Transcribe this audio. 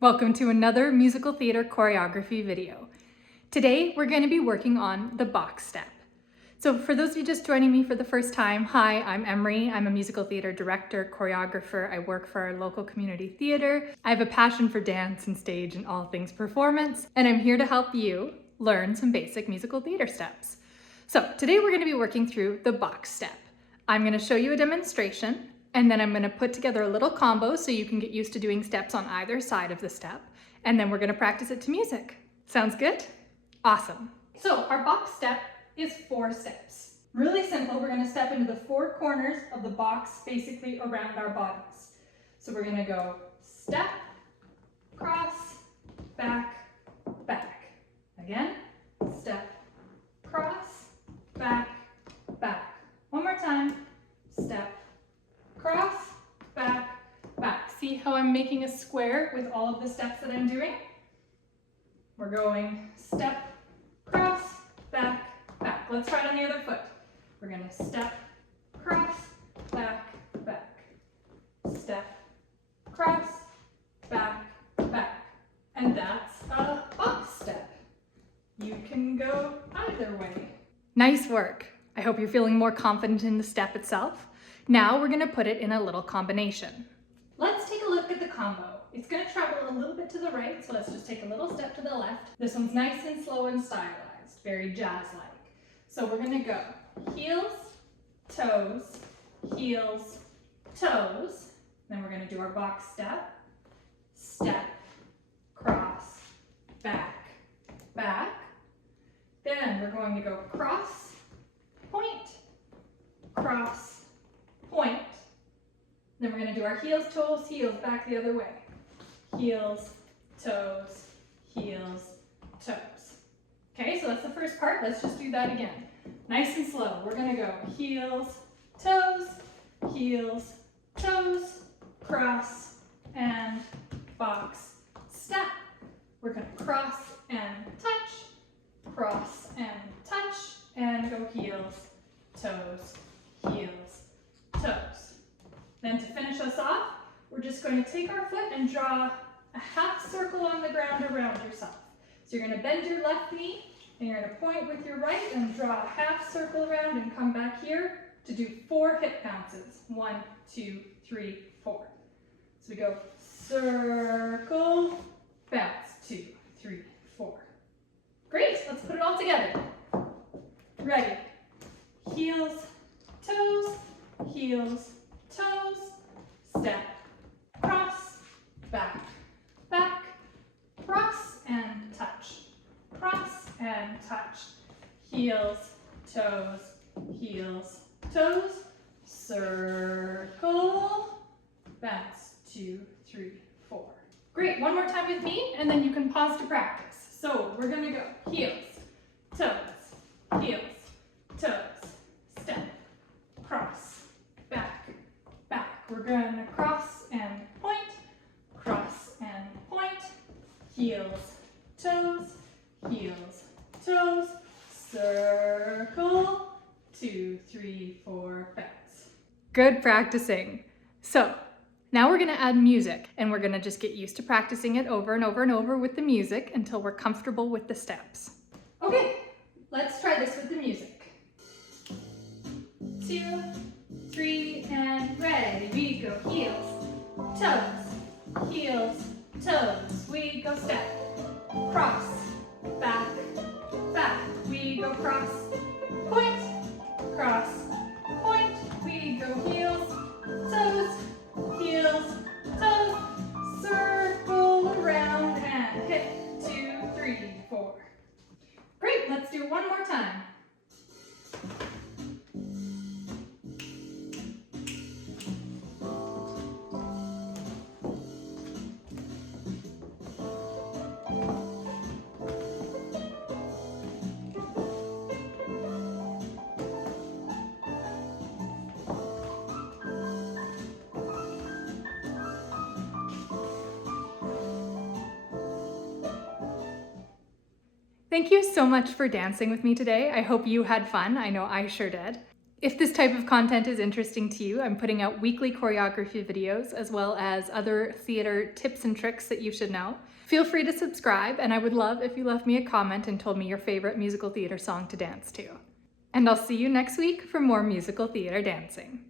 Welcome to another musical theater choreography video. Today we're going to be working on the box step. So for those of you just joining me for the first time, hi, I'm Emery. I'm a musical theater director, choreographer. I work for our local community theater. I have a passion for dance and stage and all things performance, and I'm here to help you learn some basic musical theater steps. So today we're going to be working through the box step. I'm going to show you a demonstration, and then I'm going to put together a little combo so you can get used to doing steps on either side of the step, and then we're going to practice it to music. Sounds good? Awesome. So our box step is 4 steps. Really simple. We're going to step into the 4 corners of the box, basically around our bodies. So we're going to go step, cross, back, back. Again, step, cross, back, back. One more time. Step, cross, back, back. See how I'm making a square with all of the steps that I'm doing? We're going step, cross, back, back. Let's try it on the other foot. We're going to step, cross, back, back. Step, cross, back, back. And that's a box step. You can go either way. Nice work. I hope you're feeling more confident in the step itself. Now we're going to put it in a little combination. Let's take a look at the combo. It's going to travel a little bit to the right, so let's just take a little step to the left. This one's nice and slow and stylized, very jazz-like. So we're going to go heels, toes, heels, toes. Then we're going to do our box step, step, cross, back, back. Then we're going to go cross, point, cross, point. Then we're going to do our heels, toes, heels, back the other way. Heels, toes, heels, toes. Okay, so that's the first part. Let's just do that again. Nice and slow. We're going to go heels, toes, cross, and box, step. We're going to cross and touch, and go heels, toes, heels, toes. Then to finish us off, we're just going to take our foot and draw a half circle on the ground around yourself. So you're going to bend your left knee, and you're going to point with your right and draw a half circle around and come back here to do 4 hip bounces. 1, 2, 3, 4. So we go circle, bounce, 2, 3, 4. Great, let's put it all together. Ready? Heels, toes, step, cross, back, back, cross and touch, heels, toes, circle, bounce, 2, 3, 4. Great, one more time with me, and then you can pause to practice. So we're gonna go heels, toes, step, cross, back, back. We're gonna cross and point, heels, toes, circle, 2, 3, 4, bounce. Good practicing. So now we're gonna add music, and we're gonna just get used to practicing it over and over and over with the music until we're comfortable with the steps. Okay, let's try this with the music. 2, 3, and ready. We go heels, toes, we go step, cross, back, back, we go cross, point, we go heels, toes, circle around and hit, 2, 3, 4. Great, let's do it one more time. Thank you so much for dancing with me today. I hope you had fun. I know I sure did. If this type of content is interesting to you, I'm putting out weekly choreography videos as well as other theater tips and tricks that you should know. Feel free to subscribe, and I would love if you left me a comment and told me your favorite musical theater song to dance to. And I'll see you next week for more musical theater dancing.